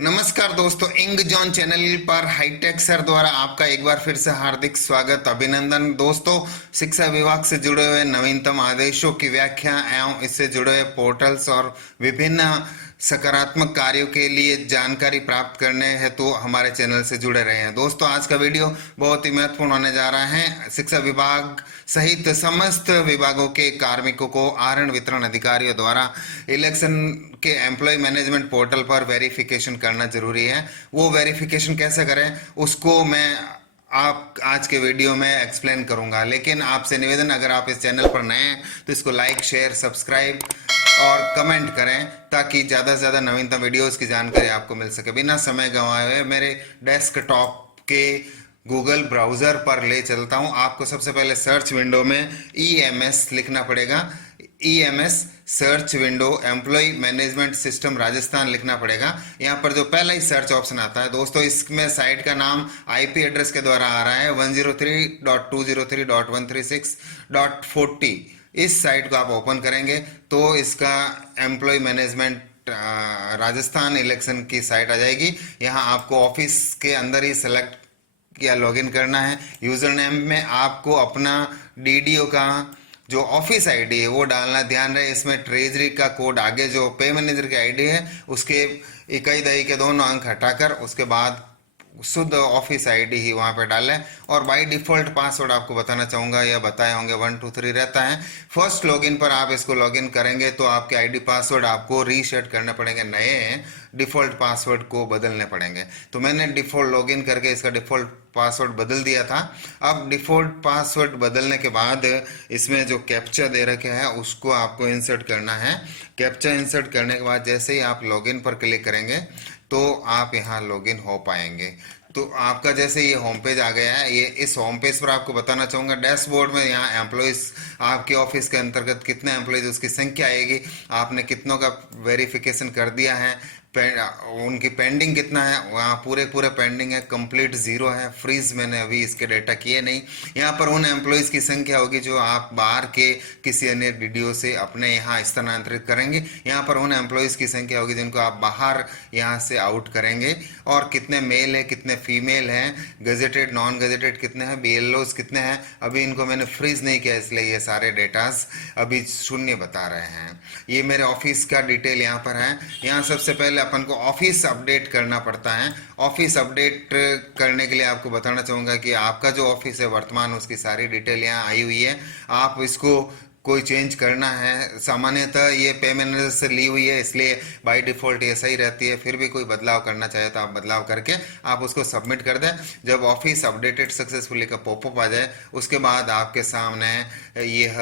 नमस्कार दोस्तों, इंग जॉन चैनल पर हाईटेक सर द्वारा आपका एक बार फिर से हार्दिक स्वागत अभिनंदन। दोस्तों, शिक्षा विभाग से जुड़े हुए नवीनतम आदेशों की व्याख्या एवं इससे जुड़े हुए पोर्टल्स और विभिन्न सकारात्मक कार्यों के लिए जानकारी प्राप्त करने हेतु हमारे चैनल से जुड़े रहे हैं। दोस्तों, आज का वीडियो बहुत ही महत्वपूर्ण होने जा रहा है। शिक्षा विभाग सहित समस्त विभागों के कार्मिकों को आहरण वितरण अधिकारियों द्वारा इलेक्शन के एम्प्लॉय मैनेजमेंट पोर्टल पर वेरिफिकेशन करना जरूरी है। वो वेरिफिकेशन कैसे करें उसको मैं आप आज के वीडियो में एक्सप्लेन करूंगा। लेकिन आपसे निवेदन, अगर आप इस चैनल पर नए हैं तो इसको लाइक, शेयर, सब्सक्राइब और कमेंट करें ताकि ज़्यादा से ज़्यादा नवीनतम वीडियोस की जानकारी आपको मिल सके। बिना समय गंवाए हुए मेरे डेस्कटॉप के गूगल ब्राउज़र पर ले चलता हूं। आपको सबसे पहले सर्च विंडो में EMS लिखना पड़ेगा। EMS search window employ management system Rajasthan लिखना पड़ेगा। यहाँ पर जो पहला ही सर्च ऑप्शन आता है दोस्तों, इसमें साइट का नाम IP एड्रेस के द्वारा आ रहा है 103.203.136.40। इस साइट को आप ओपन करेंगे तो इसका एम्प्लॉय मैनेजमेंट राजस्थान इलेक्शन की साइट आ जाएगी। यहाँ आपको ऑफिस के अंदर ही सेलेक्ट या लॉगिन करना है। यूजर नेम में आपको अपना DDO का जो ऑफिस आईडी है वो डालना। ध्यान रहे, इसमें ट्रेजरी का कोड आगे जो पे मैनेजर की आईडी है उसके इकाई दही के दोनों अंक हटाकर उसके बाद शुद्ध ऑफिस आईडी ही वहां पे डालें। और बाय डिफॉल्ट पासवर्ड आपको बताना चाहूंगा, या बताए होंगे 1 2 3 रहता है। फर्स्ट लॉगिन पर आप इसको लॉगिन करेंगे तो आपके आईडी पासवर्ड आपको रीसेट करने पड़ेंगे, नए डिफॉल्ट पासवर्ड को बदलने पड़ेंगे। तो मैंने डिफॉल्ट लॉगिन करके इसका डिफॉल्ट पासवर्ड बदल दिया था। अब डिफॉल्ट पासवर्ड बदलने के बाद इसमें जो कैप्चा दे रखे हैं उसको आपको इंसर्ट करना है। कैप्चा इंसर्ट करने के बाद जैसे ही आप लॉगिन पर क्लिक करेंगे तो आप यहाँ लॉगिन हो पाएंगे। तो आपका जैसे ये होम पेज आ गया है, ये इस होम पेज पर आपको बताना चाहूँगा डैशबोर्ड में यहाँ एम्प्लॉयज़ आपके ऑफिस के अंतर्गत कितने एम्प्लॉयज़ उसकी संख्या आएगी, आपने कितनों का वेरिफिकेशन कर दिया है, उनकी पेंडिंग कितना है, वहाँ पूरे पेंडिंग है, कंप्लीट जीरो है, फ्रीज मैंने अभी इसके डेटा किए नहीं। यहाँ पर उन एम्प्लॉयज़ की संख्या होगी जो आप बाहर के किसी अन्य DDO से अपने यहाँ स्थानांतरित करेंगे। यहाँ पर उन एम्प्लॉयज़ की संख्या होगी जिनको आप बाहर यहाँ से आउट करेंगे, और कितने मेल है कितने फीमेल हैं, गजेटेड नॉन गजेटेड कितने हैं, BLOs कितने हैं। अभी इनको मैंने फ्रीज नहीं किया इसलिए ये सारे डेटाज अभी शून्य बता रहे हैं। ये मेरे ऑफिस का डिटेल यहाँ पर है। यहाँ सबसे पहले अपन को ऑफिस अपडेट करना पड़ता है। ऑफिस अपडेट करने के लिए आपको बताना चाहूँगा कि आपका जो ऑफिस है वर्तमान उसकी सारी डिटेल यहाँ आई हुई है। आप इसको कोई चेंज करना है, सामान्यतः ये पे मैनेजर से ली हुई है इसलिए बाय डिफ़ॉल्ट ये सही रहती है। फिर भी कोई बदलाव करना चाहे तो आप बदलाव करके आप उसको सबमिट कर दें। जब ऑफिस अपडेटेड सक्सेसफुली का पॉपअप आ जाए उसके बाद आपके सामने यह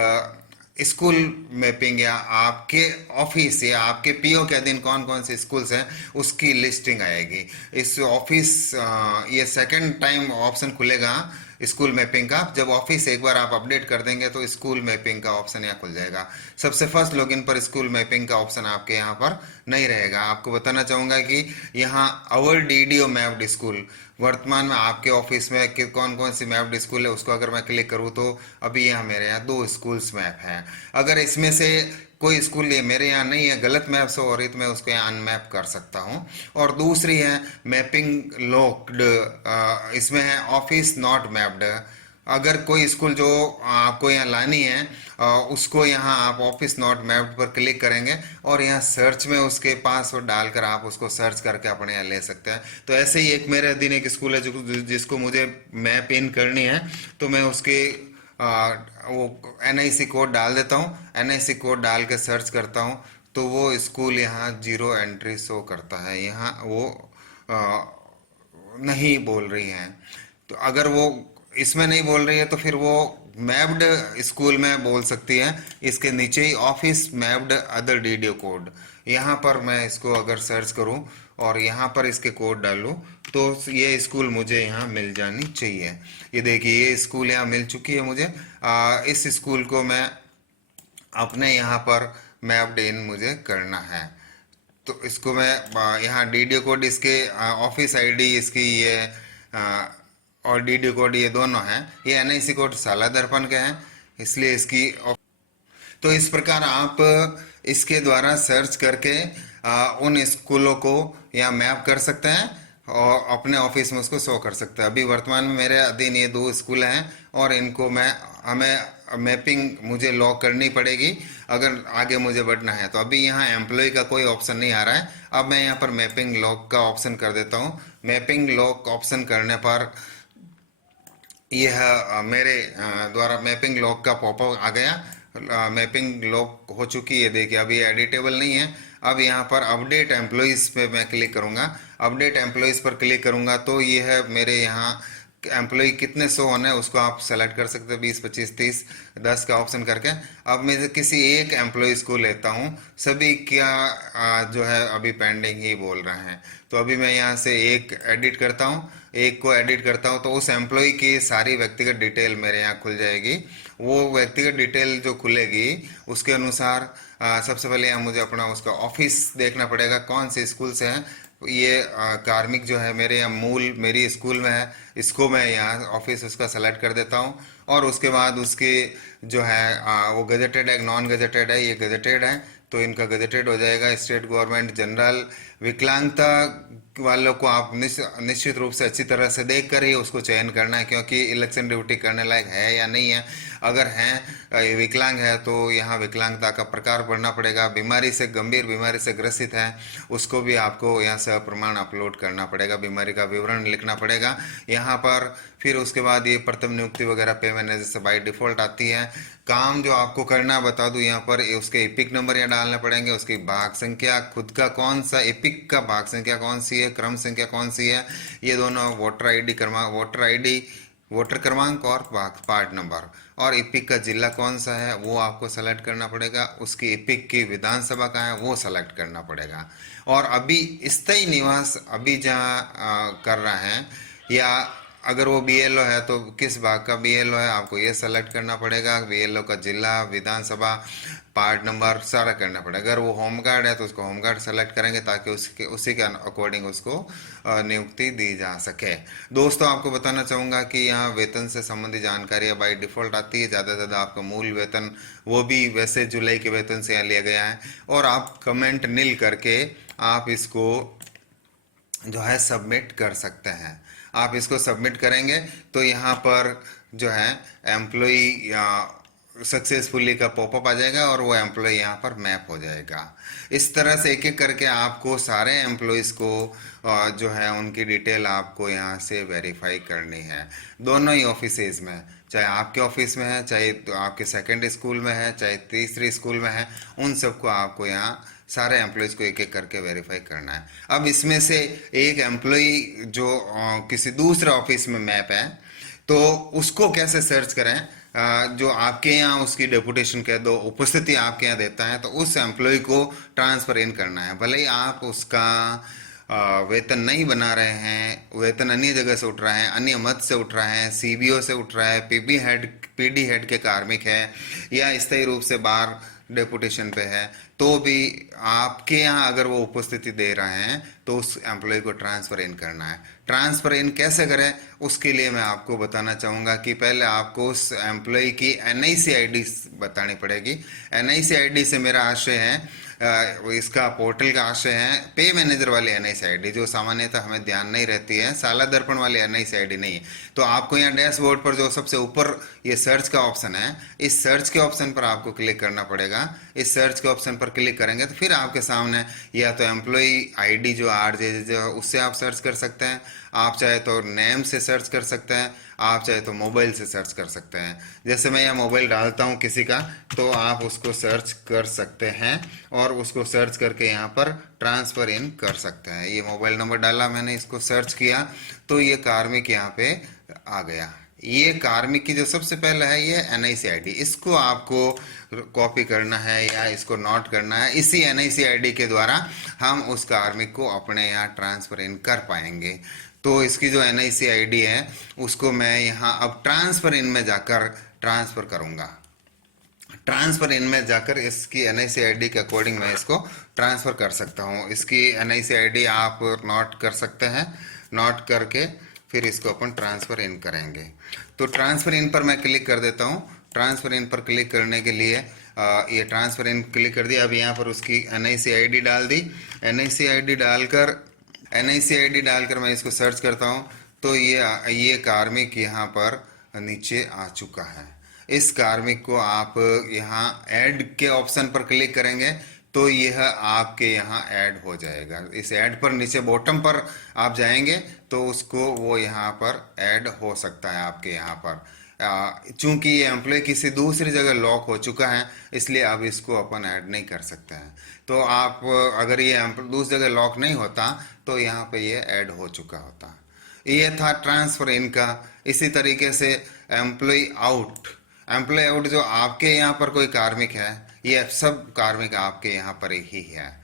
स्कूल मैपिंग या आपके ऑफिस या आपके PO के अधीन कौन कौन से स्कूल्स हैं उसकी लिस्टिंग आएगी। इस ऑफिस ये सेकंड टाइम ऑप्शन खुलेगा स्कूल मैपिंग का। जब ऑफिस एक बार आप अपडेट कर देंगे तो स्कूल मैपिंग का ऑप्शन यहाँ खुल जाएगा। सबसे फर्स्ट लॉगिन पर स्कूल मैपिंग का ऑप्शन आपके यहाँ पर नहीं रहेगा। आपको बताना चाहूँगा कि यहाँ अवर DDO मैप्ड स्कूल, वर्तमान में आपके ऑफिस में कौन कौन सी मैप्ड स्कूल है उसको अगर मैं क्लिक करूँ तो अभी यहाँ मेरे यहाँ 2 स्कूल्स मैप हैं। अगर इसमें से कोई स्कूल ये मेरे यहाँ नहीं है, गलत मैप से हो रही तो मैं उसको यहाँ अनमैप कर सकता हूँ। और दूसरी है मैपिंग लॉक्ड, इसमें है ऑफिस नॉट मैप्ड। अगर कोई स्कूल जो आपको यहाँ लानी है उसको यहाँ आप ऑफिस नॉट मैप्ड पर क्लिक करेंगे और यहाँ सर्च में उसके पासवर्ड डालकर आप उसको सर्च करके अपने यहाँ ले सकते हैं। तो ऐसे ही एक मेरे अधीन एक स्कूल है जिसको मुझे मैप इन करनी है, तो मैं उसके वो NIC कोड डाल देता हूँ। NIC कोड डाल के सर्च करता हूँ तो वो स्कूल यहाँ 0 एंट्री शो करता है। यहाँ वो नहीं बोल रही हैं। तो अगर वो इसमें नहीं बोल रही है तो फिर वो मैप्ड स्कूल में बोल सकती है। इसके नीचे ही office mapped other DDO code, यहाँ पर मैं इसको अगर सर्च करूँ और यहाँ पर इसके कोड डालूँ तो ये स्कूल मुझे यहाँ मिल जानी चाहिए। ये देखिए ये स्कूल यहाँ मिल चुकी है मुझे। इस स्कूल को मैं अपने यहाँ पर मैप्ड इन मुझे करना है। तो इसको मैं यहाँ DDO कोड, इसके ऑफिस ID इसकी ये और DDO कोड ये दोनों हैं। ये NIC कोड साला दर्पण के हैं इसलिए इसकी। तो इस प्रकार आप इसके द्वारा सर्च करके उन स्कूलों को यहाँ मैप कर सकते हैं और अपने ऑफिस में उसको शो कर सकते हैं। अभी वर्तमान में मेरे अधीन ये 2 स्कूल हैं और इनको मैं हमें मैपिंग मुझे लॉक करनी पड़ेगी अगर आगे मुझे बढ़ना है। तो अभी यहाँ एम्प्लॉय का कोई ऑप्शन नहीं आ रहा है। अब मैं यहाँ पर मैपिंग लॉक का ऑप्शन कर देता हूँ। मैपिंग लॉक ऑप्शन करने पर यह मेरे द्वारा मैपिंग लॉक का पॉपअप आ गया। मैपिंग लॉक हो चुकी है, देखिए अभी एडिटेबल नहीं है। अब यहाँ पर अपडेट एम्प्लॉइज़ पे मैं क्लिक करूँगा। अपडेट एम्प्लॉइज़ पर क्लिक करूँगा तो ये है मेरे यहाँ एम्प्लॉय कितने शो होने हैं उसको आप सेलेक्ट कर सकते हैं, 20, 25, 30, 10 का ऑप्शन करके। अब मैं किसी एक एम्प्लॉइज़ को लेता हूँ, सभी क्या जो है अभी पेंडिंग ही बोल रहे हैं। तो अभी मैं यहाँ से एक एडिट करता हूँ, एक को एडिट करता हूँ तो उस एम्प्लॉय की सारी व्यक्तिगत डिटेल मेरे यहाँ खुल जाएगी। वो व्यक्तिगत डिटेल जो खुलेगी उसके अनुसार सबसे पहले यहाँ मुझे अपना उसका ऑफिस देखना पड़ेगा, कौन से स्कूल से है। ये कार्मिक जो है मेरे यहाँ मूल मेरी स्कूल में है, इसको मैं यहाँ ऑफिस उसका सेलेक्ट कर देता हूँ। और उसके बाद उसके जो है वो गजेटेड है, नॉन गजेटेड है, ये गजेटेड है तो इनका गजेटेड हो जाएगा। स्टेट गवर्नमेंट जनरल विकलांगता वालों को आप निश्चित रूप से अच्छी तरह से देख कर ही उसको चयन करना है, क्योंकि इलेक्शन ड्यूटी करने लायक है या नहीं है। अगर हैं विकलांग है तो यहाँ विकलांगता का प्रकार पढ़ना पड़ेगा। बीमारी से गंभीर बीमारी से ग्रसित है उसको भी आपको यहाँ से प्रमाण अपलोड करना पड़ेगा, बीमारी का विवरण लिखना पड़ेगा यहाँ पर। फिर उसके बाद ये प्रथम नियुक्ति वगैरह पे मैनेजर से बाई डिफ़ॉल्ट आती है। काम जो आपको करना बता दूं यहाँ पर, उसके एपिक नंबर यहाँ डालने पड़ेंगे, उसकी भाग संख्या, खुद का कौन सा एपिक का भाग संख्या कौन सी है, क्रम संख्या कौन सी है, ये दोनों वोटर क्रमांक और पार्ट नंबर, और एपिक का जिला कौन सा है वो आपको सेलेक्ट करना पड़ेगा। उसकी एपिक की विधानसभा का है वो सेलेक्ट करना पड़ेगा। और अभी स्थायी निवास अभी जहाँ कर रहे हैं, या अगर वो बीएलओ है तो किस भाग का बीएलओ है आपको ये सेलेक्ट करना पड़ेगा। बीएलओ का जिला, विधानसभा, पार्ट नंबर सारा करना पड़ेगा। अगर वो होमगार्ड है तो उसको होमगार्ड सेलेक्ट करेंगे ताकि उसी के अकॉर्डिंग उसको नियुक्ति दी जा सके। दोस्तों आपको बताना चाहूँगा कि यहाँ वेतन से संबंधित जानकारियाँ बाई डिफ़ॉल्ट आती है। ज़्यादा से ज़्यादा आपका मूल वेतन वो भी वैसे जुलाई के वेतन से यहाँ लिया गया है। और आप कमेंट निल करके आप इसको जो है सबमिट कर सकते हैं। आप इसको सबमिट करेंगे तो यहाँ पर जो है एम्प्लॉई सक्सेसफुली का पॉपअप आ जाएगा और वो एम्प्लॉय यहाँ पर मैप हो जाएगा। इस तरह से एक एक करके आपको सारे एम्प्लॉयज़ को जो है उनकी डिटेल आपको यहाँ से वेरीफाई करनी है, दोनों ही ऑफिसेज में, चाहे आपके ऑफिस में है, चाहे तो आपके सेकेंड स्कूल में है, चाहे तीसरी स्कूल में है, उन सबको आपको यहाँ सारे एम्प्लॉयज़ को एक एक करके वेरीफाई करना है। अब इसमें से एक एम्प्लॉय जो किसी दूसरे ऑफिस में मैप है तो उसको कैसे सर्च करें। जो आपके यहाँ उसकी डेपुटेशन कह दो, उपस्थिति आपके यहाँ देता है तो उस एम्प्लॉय को ट्रांसफ़र इन करना है। भले ही आप उसका वेतन नहीं बना रहे हैं, वेतन अन्य जगह से उठ रहा है, अन्य मद से उठ रहा है, सीबीओ से उठ रहा है, पीडी हेड के कार्मिक है, या स्थायी रूप से बाहर डेपुटेशन पे है, तो भी आपके यहाँ अगर वो उपस्थिति दे रहे हैं तो उस एम्प्लॉय को ट्रांसफ़र इन करना है। ट्रांसफ़र इन कैसे करें उसके लिए मैं आपको बताना चाहूँगा कि पहले आपको उस एम्प्लॉय की एनआईसी आईडी बतानी पड़ेगी। एनआईसी आईडी से मेरा आशय है इसका पोर्टल का आशय है पे मैनेजर वाली एनआईसी आईडी, जो सामान्यतः हमें ध्यान नहीं रहती है, साला दर्पण वाली एनआईसी आईडी नहीं है। तो आपको यहाँ डैशबोर्ड पर जो सबसे ऊपर ये सर्च का ऑप्शन है, इस सर्च के ऑप्शन पर आपको क्लिक करना पड़ेगा। इस सर्च के ऑप्शन पर क्लिक करेंगे तो फिर आपके सामने या तो एम्प्लॉय आईडी जो आरजे जो उससे आप सर्च कर सकते हैं, आप चाहे तो नेम से सर्च कर सकते हैं, आप चाहे तो मोबाइल से सर्च कर सकते हैं। जैसे मैं यहाँ मोबाइल डालता हूँ किसी का तो आप उसको सर्च कर सकते हैं और उसको सर्च करके यहाँ पर ट्रांसफ़र इन कर सकते हैं। ये मोबाइल नंबर डाला मैंने, इसको सर्च किया तो ये कार्मिक यहाँ पे आ गया। ये कार्मिक की जो सबसे पहला है ये एनआईसी आईडी, इसको आपको कॉपी करना है या इसको नोट करना है। इसी एनआईसी आईडी के द्वारा हम उस कार्मिक को अपने यहाँ ट्रांसफ़र इन कर पाएंगे। तो इसकी जो एनआईसी आईडी है उसको मैं यहाँ अब ट्रांसफ़र इन में जाकर ट्रांसफ़र करूँगा। ट्रांसफ़र इन में जाकर इसकी एनआईसी आईडी के अकॉर्डिंग मैं इसको ट्रांसफ़र कर सकता हूँ। इसकी एनआईसी आईडी आप नोट कर सकते हैं, नोट करके फिर इसको अपन ट्रांसफ़र इन करेंगे। तो ट्रांसफ़र इन पर मैं क्लिक कर देता हूँ ट्रांसफर इन पर क्लिक करने के लिए ये ट्रांसफर इन क्लिक कर दिया। अब यहाँ पर उसकी एनआईसी आईडी डाल दी। एनआईसी आईडी डालकर मैं इसको सर्च करता हूँ तो ये कार्मिक यहाँ पर नीचे आ चुका है। इस कार्मिक को आप यहाँ ऐड के ऑप्शन पर क्लिक करेंगे तो यह आपके यहाँ ऐड हो जाएगा। इस ऐड पर नीचे बॉटम पर आप जाएंगे तो उसको वो यहाँ पर ऐड हो सकता है आपके यहाँ पर। चूंकि ये एम्प्लॉय किसी दूसरी जगह लॉक हो चुका है इसलिए अब इसको अपन ऐड नहीं कर सकते हैं। तो आप अगर ये दूसरी जगह लॉक नहीं होता तो यहाँ पे ये ऐड हो चुका होता। ये था ट्रांसफर इन का। इसी तरीके से एम्प्लॉय आउट जो आपके यहाँ पर कोई कार्मिक है, ये सब कार्मिक आपके यहाँ पर ही है।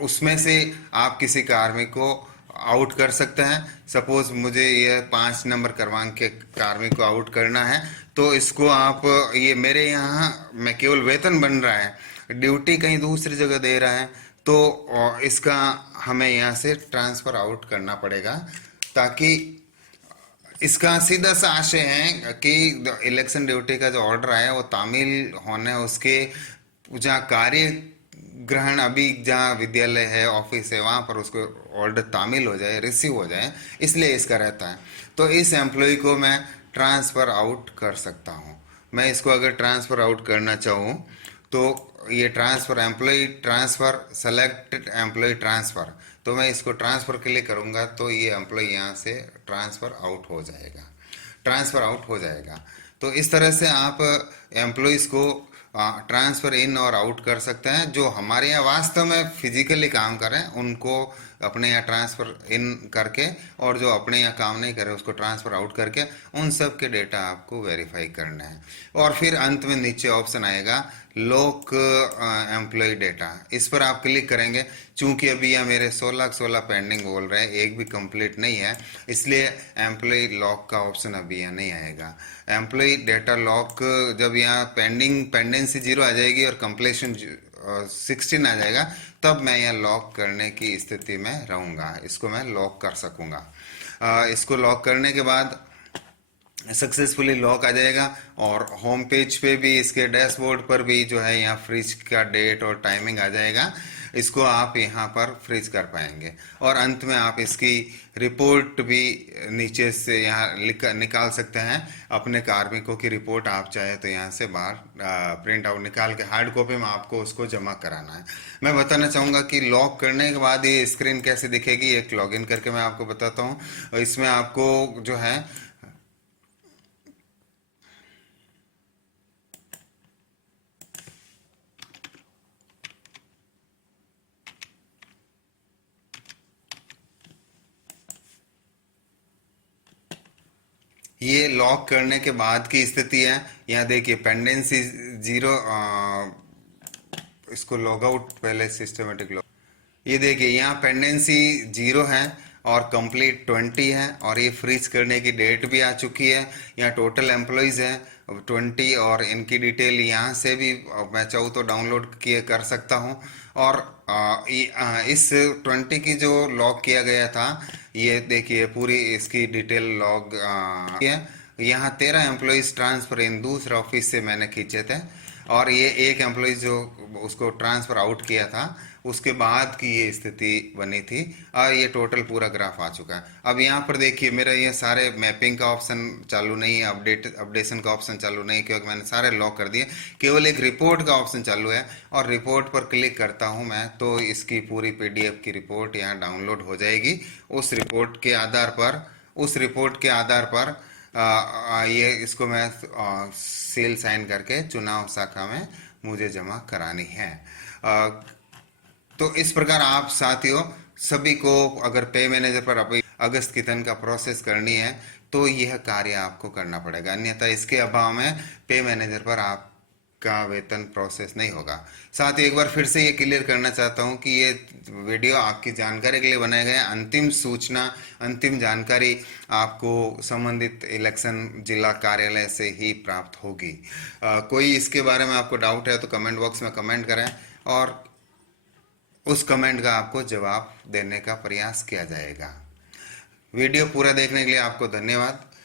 उसमें से आप किसी कार्मिक को आउट कर सकते हैं। सपोज मुझे ये 5 नंबर क्रमांक के कार्मिक को आउट करना है तो इसको आप ये मेरे यहाँ मैं केवल वेतन बन रहा है, ड्यूटी कहीं दूसरी जगह दे रहा है तो इसका हमें यहाँ से ट्रांसफर आउट करना पड़ेगा। ताकि इसका सीधा सा आशय है कि इलेक्शन ड्यूटी का जो ऑर्डर है वो तामील होने उसके जहाँ कार्य ग्रहण अभी जहाँ विद्यालय है ऑफिस है वहाँ पर उसको ऑर्डर तामील हो जाए, रिसीव हो जाए, इसलिए इसका रहता है। तो इस एम्प्लॉय को मैं ट्रांसफ़र आउट कर सकता हूँ। मैं इसको अगर ट्रांसफ़र आउट करना चाहूँ तो ये transfer employ transfer select employ transfer, तो मैं इसको ट्रांसफ़र क्लिक करूँगा तो ये एम्प्लॉय यहाँ से ट्रांसफ़र आउट हो जाएगा। तो इस तरह से आप एम्प्लॉयज़ को ट्रांसफ़र इन और आउट कर सकते हैं। जो हमारे यहाँ वास्तव में फिजिकली काम करें उनको अपने यहाँ ट्रांसफ़र इन करके, और जो अपने यहाँ काम नहीं करे उसको ट्रांसफ़र आउट करके उन सब के डेटा आपको वेरीफाई करने हैं। और फिर अंत में नीचे ऑप्शन आएगा लॉक एम्प्लॉय डेटा, इस पर आप क्लिक करेंगे। चूंकि अभी यहाँ मेरे 16 पेंडिंग बोल रहे हैं, एक भी कंप्लीट नहीं है, इसलिए एम्प्लॉय लॉक का ऑप्शन अभी यहाँ नहीं आएगा। एम्प्लॉय डेटा लॉक जब यहाँ पेंडेंसी 0 आ जाएगी और कंप्लीशन 16 आ जाएगा तब मैं यहाँ लॉक करने की स्थिति में रहूँगा, इसको मैं लॉक कर सकूँगा। इसको लॉक करने के बाद सक्सेसफुली लॉक आ जाएगा और होम पेज पे भी इसके डैशबोर्ड पर भी जो है यहाँ फ्रिज का डेट और टाइमिंग आ जाएगा। इसको आप यहाँ पर फ्रिज कर पाएंगे और अंत में आप इसकी रिपोर्ट भी नीचे से यहाँ निकाल सकते हैं। अपने कार्मिकों की रिपोर्ट आप चाहे तो यहाँ से बाहर प्रिंट आउट निकाल के हार्ड कॉपी में आपको उसको जमा कराना है। मैं बताना चाहूँगा कि लॉक करने के बाद ये स्क्रीन कैसे दिखेगी, एक लॉगिन करके मैं आपको बताता हूँ। इसमें आपको जो है ये लॉक करने के बाद की स्थिति है। यहाँ देखिए पेंडेंसी 0, इसको लॉग आउट पहले सिस्टमेटिक लॉग, ये देखिए यहाँ पेंडेंसी 0 है और कंप्लीट 20 है और ये फ्रीज करने की डेट भी आ चुकी है। यहाँ टोटल एम्प्लॉयज़ है 20 और इनकी डिटेल यहाँ से भी मैं चाहूँ तो डाउनलोड किए कर सकता हूँ। और इस 20 की जो लॉग किया गया था ये देखिए पूरी इसकी डिटेल लॉग है। यहाँ 13 एम्प्लॉयज़ ट्रांसफ़र इन दूसरे ऑफिस से मैंने खींचे थे और ये एक एम्प्लॉय जो उसको ट्रांसफ़र आउट किया था उसके बाद की ये स्थिति बनी थी और ये टोटल पूरा ग्राफ आ चुका है। अब यहाँ पर देखिए मेरा ये सारे मैपिंग का ऑप्शन चालू नहीं है, अपडेशन का ऑप्शन चालू नहीं, क्योंकि मैंने सारे लॉक कर दिए। केवल एक रिपोर्ट का ऑप्शन चालू है और रिपोर्ट पर क्लिक करता हूँ मैं तो इसकी पूरी PDF की रिपोर्ट यहाँ डाउनलोड हो जाएगी। उस रिपोर्ट के आधार पर ये इसको मैं सील साइन करके चुनाव शाखा में मुझे जमा करानी है। तो इस प्रकार आप साथियों सभी को अगर पे मैनेजर पर अभी अगस्त की तनख्वाह प्रोसेस करनी है तो यह कार्य आपको करना पड़ेगा, अन्यथा इसके अभाव में पे मैनेजर पर आपका वेतन प्रोसेस नहीं होगा। साथ ही एक बार फिर से ये क्लियर करना चाहता हूँ कि ये वीडियो आपकी जानकारी के लिए बनाया गया है। अंतिम सूचना, अंतिम जानकारी आपको संबंधित इलेक्शन जिला कार्यालय से ही प्राप्त होगी। कोई इसके बारे में आपको डाउट है तो कमेंट बॉक्स में कमेंट करें और उस कमेंट का आपको जवाब देने का प्रयास किया जाएगा। वीडियो पूरा देखने के लिए आपको धन्यवाद।